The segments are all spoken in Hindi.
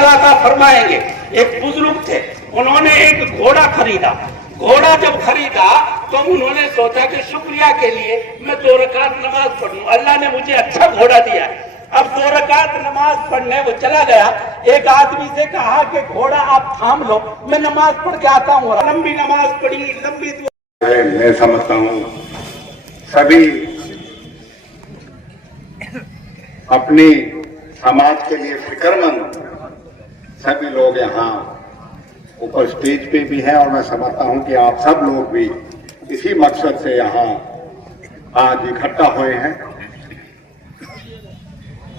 ताला का फरमाएंगे। एक बुजुर्ग थे, उन्होंने एक घोड़ा खरीदा। घोड़ा जब खरीदा तो उन्होंने सोचा कि शुक्रिया के लिए मैं 2 रकात नमाज पढ़ूं, अल्लाह ने मुझे अच्छा घोड़ा दिया है। अब 2 रकात नमाज पढ़ने वो चला गया। एक आदमी से कहा कि घोड़ा आप थाम लो, मैं नमाज पढ़ के आता हूँ। लंबी नमाज पढ़ी, लंबी मैं समझता हूँ सभी अपनी समाज के लिए फिक्रमंद सभी लोग यहाँ ऊपर स्टेज पे भी हैं, और मैं समझता हूँ कि आप सब लोग भी इसी मकसद से यहाँ आज इकट्ठा हुए हैं।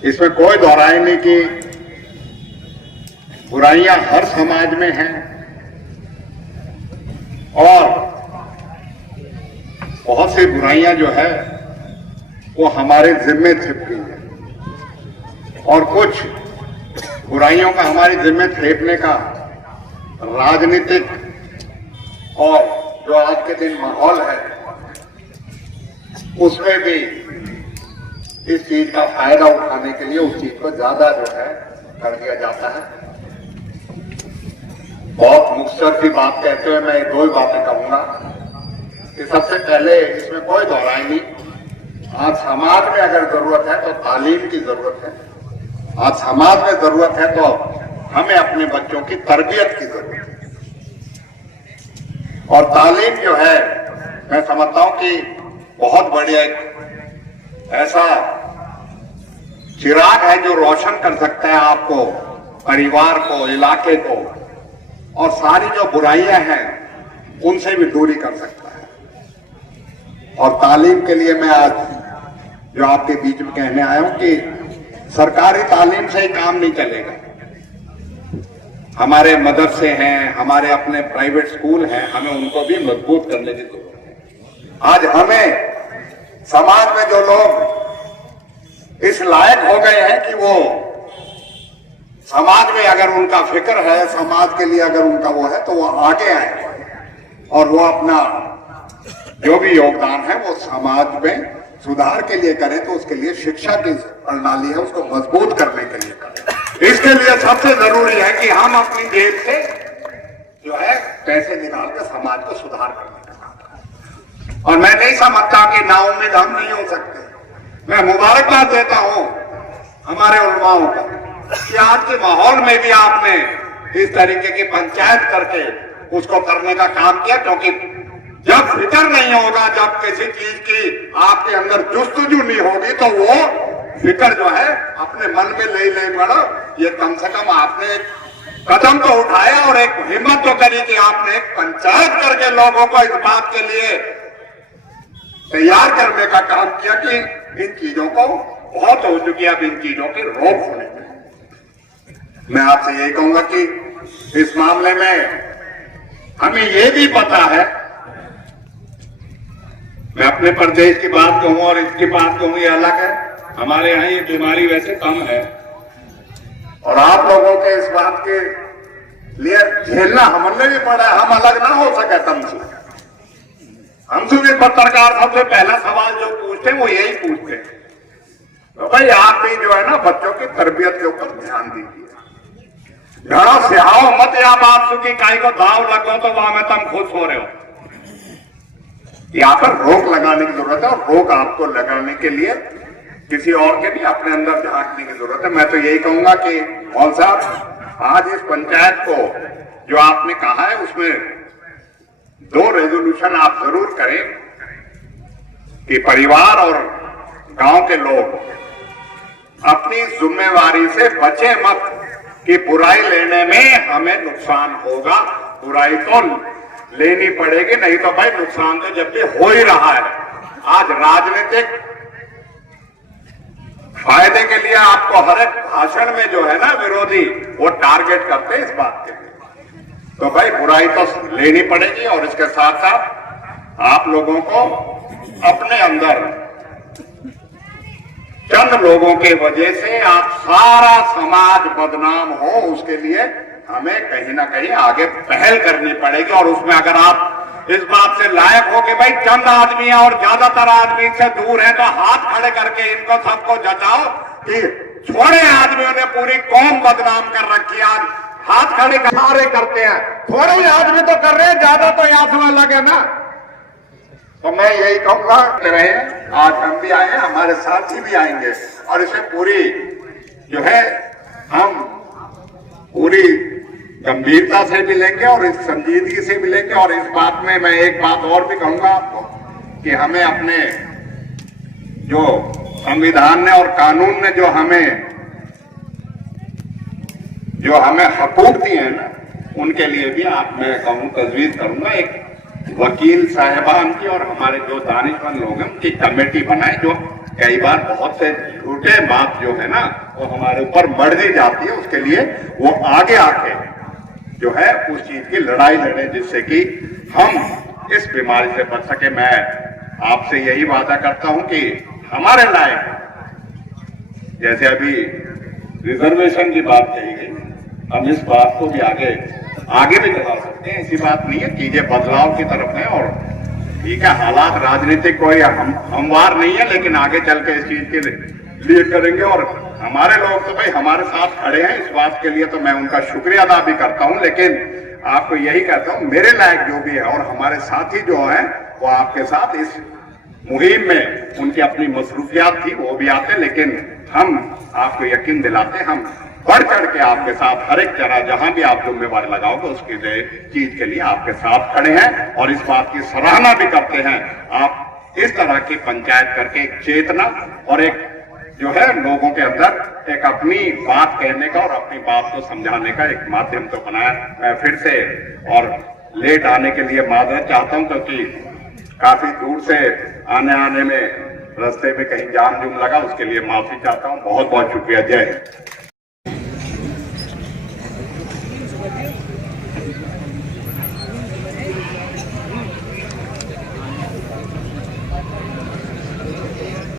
इसमें कोई दोहराए नहीं कि बुराइयां हर समाज में हैं और बहुत सी बुराइयां जो है वो हमारे जिम्मे थेपती हैं, और कुछ बुराइयों का हमारी जिम्मे थेपने का राजनीतिक और जो आज के दिन माहौल है उसमें भी इस चीज का फायदा उठाने के लिए उस चीज को ज्यादा जो है कर दिया जाता है। बहुत मुख्तसर सी बात कहते हुए मैं 2 ही बातें कहूंगा कि सबसे पहले इसमें कोई दोहराई नहीं, आज समाज में अगर जरूरत है तो तालीम की जरूरत है। आज समाज में जरूरत है तो हमें अपने बच्चों की तरबियत की जरूरत है। और तालीम जो है मैं समझता हूं कि बहुत बढ़िया एक ऐसा चिराग है जो रोशन कर सकता है आपको, परिवार को, इलाके को, और सारी जो बुराइयां हैं उनसे भी दूरी कर सकता है। और तालीम के लिए मैं आज जो आपके बीच में कहने आया हूं कि सरकारी तालीम से ही काम नहीं चलेगा। हमारे मदरसे हैं, हमारे अपने प्राइवेट स्कूल हैं, हमें उनको भी मजबूत करने की जरूरत है। आज हमें समाज में जो लोग इस लायक हो गए हैं कि वो समाज में अगर उनका फिक्र है, समाज के लिए अगर उनका वो है, तो वो आगे आए और वो अपना जो भी योगदान है वो समाज में सुधार के लिए करें। तो उसके लिए शिक्षा की प्रणाली है उसको मजबूत करने के लिए करें। इसके लिए सबसे जरूरी है कि हम अपनी जेब से जो है पैसे निकाल कर समाज को सुधार करने का काम करें। और मैं नहीं समझता कि नाउम्मीद हम नहीं हो सकते। मैं मुबारकबाद देता हूं हमारे उलमाओं को कि आज के माहौल में भी आपने इस तरीके की पंचायत करके उसको करने का काम किया, क्योंकि जब फिक्र नहीं होगा, जब किसी चीज की आपके अंदर जुस्तजू नहीं होगी, तो वो फिक्र जो है अपने मन में ले पड़ो। ये कम से कम आपने कदम तो उठाया और एक हिम्मत तो करी कि आपने एक पंचायत करके लोगों को इस बात के लिए तैयार करने का काम किया कि इन चीजों को बहुत हो चुकी है, अब इन चीजों की रोक होने में। मैं आपसे यही कहूंगा कि इस मामले में हमें ये भी पता है, मैं अपने प्रदेश की बात कहूं और इसकी बात कहूं ये अलग है, हमारे यहाँ ये बीमारी वैसे कम है और आप लोगों के इस बात के लिए झेलना हमने भी पड़ा है। हम अलग ना हो सके तुमसे। हमसे भी पत्रकार सबसे पहला सवाल जो पूछते हैं वो यही पूछते हैं, तो भाई आप भी जो है ना बच्चों की तरबियत के ऊपर ध्यान दीजिए। घड़ा सिहाओ मत या बात सुखी काई को दाव लगो तो वहां में तुम खुश हो रहे हो। यहाँ पर रोक लगाने की जरूरत है और रोक आपको लगाने के लिए किसी और के भी अपने अंदर झांकने की जरूरत है। मैं तो यही कहूंगा कि मौल साहब आज इस पंचायत को जो आपने कहा है उसमें 2 रेजोल्यूशन आप जरूर करें कि परिवार और गांव के लोग अपनी जिम्मेवारी से बचे मत कि बुराई लेने में हमें नुकसान होगा। बुराई तो लेनी पड़ेगी, नहीं तो भाई नुकसान तो जब भी हो ही रहा है। आज राजनीतिक फायदे के लिए आपको हर एक भाषण में जो है ना विरोधी वो टारगेट करते हैं इस बात के लिए। तो भाई बुराई तो लेनी पड़ेगी और इसके साथ साथ आप लोगों को अपने अंदर चंद लोगों के वजह से आप सारा समाज बदनाम हो, उसके लिए हमें कहीं ना कहीं आगे पहल करनी पड़ेगी। और उसमें अगर आप इस बात से लायक हो कि भाई चंद आदमी और ज्यादातर आदमी से दूर है तो हाथ खड़े करके इनको सबको जताओ कि थोड़े आदमियों ने पूरी कौम बदनाम कर रखी है। आज हाथ खड़े सारे करते हैं, थोड़े ही आदमी तो कर रहे हैं, ज्यादा तो यहाँ समय लगे ना। तो मैं यही कहूंगा रहे, आज हम भी आए हैं, हमारे साथी भी आएंगे और इसे पूरी जो है हम पूरी गंभीरता से भी लेंगे और इस संजीदगी से भी लेंगे। और इस बात में मैं एक बात और भी कहूंगा आपको कि हमें अपने जो संविधान ने और कानून ने जो हमें हकूक दिए हैं ना, उनके लिए भी आप मैं कहूँ तजवीज करूंगा एक वकील साहिबान की और हमारे जो दानिशमंद लोग हैं उनकी कमेटी बनाए, जो कई बार बहुत से झूठे बात जो है ना वो हमारे ऊपर मढ़ दी जाती है, उसके लिए वो आगे आके जो है उस चीज की लड़ाई लड़े जिससे कि हम इस बीमारी से बच सके। मैं आपसे यही वादा करता हूं कि हमारे लायक जैसे अभी रिजर्वेशन की बात कही गई, हम इस बात को भी आगे भी चला सकते हैं। ऐसी बात नहीं है, चीजें बदलाव की तरफ है और ठीक है, हालात राजनीतिक कोई हमवार नहीं है, लेकिन आगे चल के इस चीज के लिए करेंगे। और हमारे लोग तो भाई हमारे साथ खड़े हैं, इस बात के लिए तो मैं उनका शुक्रिया अदा भी करता हूं। लेकिन आपको यही कहता हूं, मेरे लायक जो भी है और हमारे साथी जो हैं वो आपके साथ इस मुहिम में, उनकी अपनी मसरूफियात थी वो भी आते, लेकिन हम आपको यकीन दिलाते हम बढ़ चढ़ के आपके साथ हर एक तरह जहां भी आप जिम्मेवारी लगाओगे उसकी चीज के लिए आपके साथ खड़े हैं और इस बात की सराहना भी करते हैं। आप इस तरह की पंचायत करके एक चेतना और एक जो है लोगों के अंदर एक अपनी बात कहने का और अपनी बात को समझाने का एक माध्यम तो बनाया। मैं फिर से और लेट आने के लिए माजरत चाहता हूं, क्योंकि काफी दूर से आने में रास्ते में कहीं जाम जुम लगा, उसके लिए माफी चाहता हूं। बहुत बहुत शुक्रिया। जय हिंद।